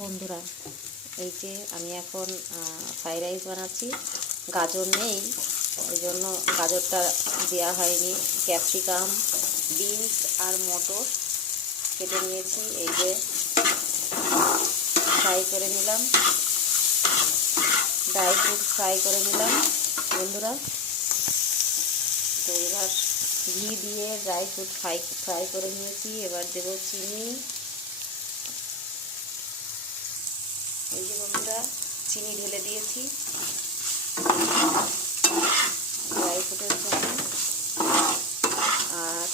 বন্ধুরা, এই যে আমি এখন ফ্রাইড রাইস বানাচ্ছি। গাজর নেই, ওই জন্য গাজরটা দেওয়া হয়নি। ক্যাপসিকাম, বিনস আর মটর কেটে নিয়েছি, এই যে ফ্রাই করে নিলাম, ড্রাই ফ্রুট ফ্রাই করে নিলাম বন্ধুরা। তো এবার ঘি দিয়ে ড্রাই ফ্রুট ফ্রাই করে নিয়েছি। এবার দেবো চিনি। এই যে বন্ধুরা, চিনি ঢেলে দিয়েছি ড্রাই ফ্রুটের জন্য। আর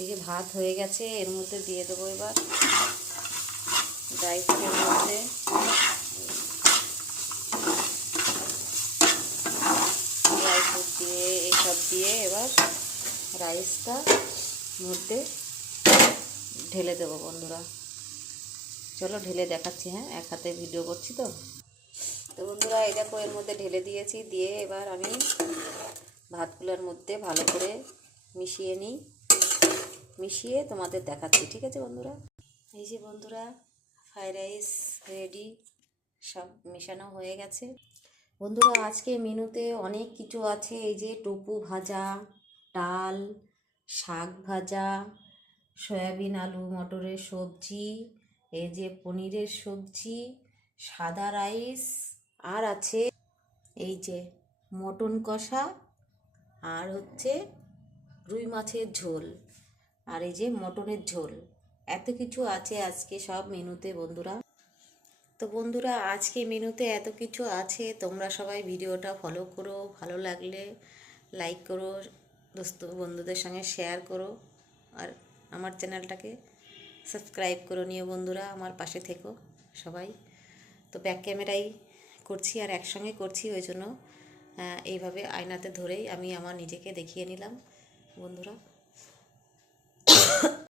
এই যে ভাত হয়ে গেছে, এর মধ্যে দিয়ে দেবো এবার ড্রাই ফ্রুটের মধ্যে ড্রাই ফ্রুট দিয়ে এইসব দিয়ে এবার রাইসটা মধ্যে ঢেলে দেবো বন্ধুরা। চলো ঢেলে দেখাচ্ছি। হ্যাঁ, এক হাতে ভিডিও করছি তো বন্ধুরা, এই দেখো এর মধ্যে ঢেলে দিয়েছি। দিয়ে এবার আমি ভাতগুলোর মধ্যে ভালো করে মিশিয়ে তোমাদের দেখাচ্ছি, ঠিক আছে বন্ধুরা। এই যে বন্ধুরা, ফ্রাইড রাইস রেডি, সব মেশানো হয়ে গেছে বন্ধুরা। আজকে মেনুতে অনেক কিছু আছে। এই যে টোপু ভাজা, ডাল, শাক ভাজা, সয়াবিন আলু মটরের সবজি, এই যে পনিরের সবজি, সাদা রাইস, আর আছে এই যে মটন কষা, আর হচ্ছে রুই মাছের ঝোল, আর এই যে মটনের ঝোল। এত কিছু আছে আজকে সব মেনুতে বন্ধুরা। তো বন্ধুরা, আজকে মেনুতে এত কিছু আছে। তোমরা সবাই ভিডিওটা ফলো করো, ভালো লাগলে লাইক করো, বন্ধুদের সঙ্গে শেয়ার করো, আর আমার চ্যানেলটাকে সাবস্ক্রাইব করে নিও বন্ধুরা। আমার পাশে থেকো সবাই। তো ব্যাক ক্যামেরাই করছি আর একসঙ্গে করছি, ওই জন্য এইভাবে আয়নাতে ধরেই আমি আমার নিজেকে দেখিয়ে নিলাম বন্ধুরা।